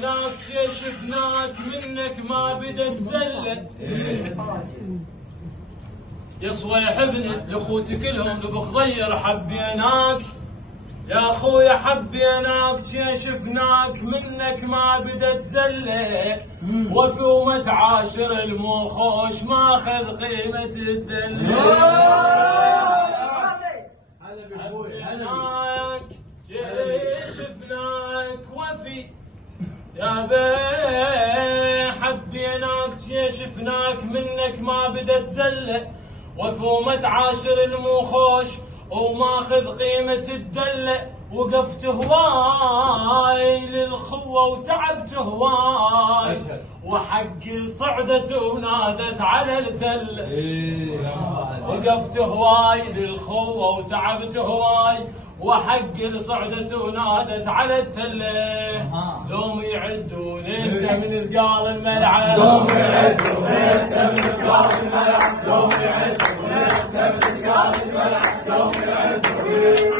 حبيناك شفناك منك ما بدت زله. يا صويحبني لاخوتي كلهم بخضير حبيناك يا اخويا حبيناك شفناك منك ما بدت زله. وفي ومتعاشر الموخوش ماخذ قيمه الدله. حبيناك شفناك وفي يا بي حبيناك شفناك منك ما بدت زله. وفي ومتعاشر الموخوش وماخذ قيمة الدلة. وقفت هواي للخوة وتعبت هواي وحقي صعدت ونادت على التلة. وقفت هواي للخوة وتعبت هواي وحقي صعدت ونادت على التلة. دوم يعدون انت من ثقال الملعب، دوم يعدون انت من ثقال الملعب، دوم يعدون انت من ثقال الملعب، دوم يعدون